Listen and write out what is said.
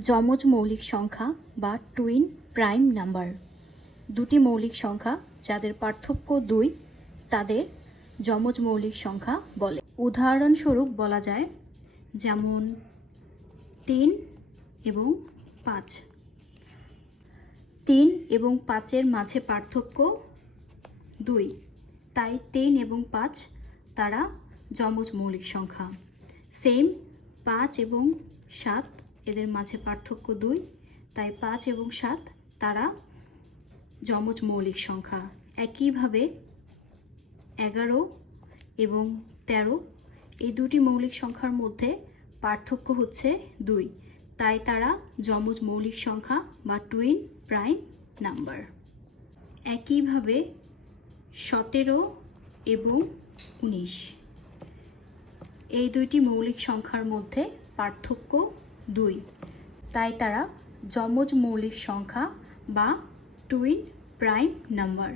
যমজ মৌলিক সংখ্যা বা টুইন প্রাইম নাম্বার দুটি মৌলিক সংখ্যা যাদের পার্থক্য দুই, তাদের যমজ মৌলিক সংখ্যা বলে। উদাহরণস্বরূপ বলা যায় যেমন তিন এবং পাঁচ। তিন এবং পাঁচের মাঝে পার্থক্য দুই, তাই তিন এবং পাঁচ তারা যমজ মৌলিক সংখ্যা। সেম পাঁচ এবং সাত এদের মাঝে পার্থক্য দুই, তাই পাঁচ এবং সাত তারা যমজ মৌলিক সংখ্যা। একইভাবে এগারো এবং তেরো এই দুটি মৌলিক সংখ্যার মধ্যে পার্থক্য হচ্ছে দুই, তাই তারা যমজ মৌলিক সংখ্যা বা টুইন প্রাইম নাম্বার একইভাবে সতেরো এবং উনিশ এই দুইটি মৌলিক সংখ্যার মধ্যে পার্থক্য দুই। তাই তারা যমজ মৌলিক সংখ্যা বা টুইন প্রাইম নাম্বার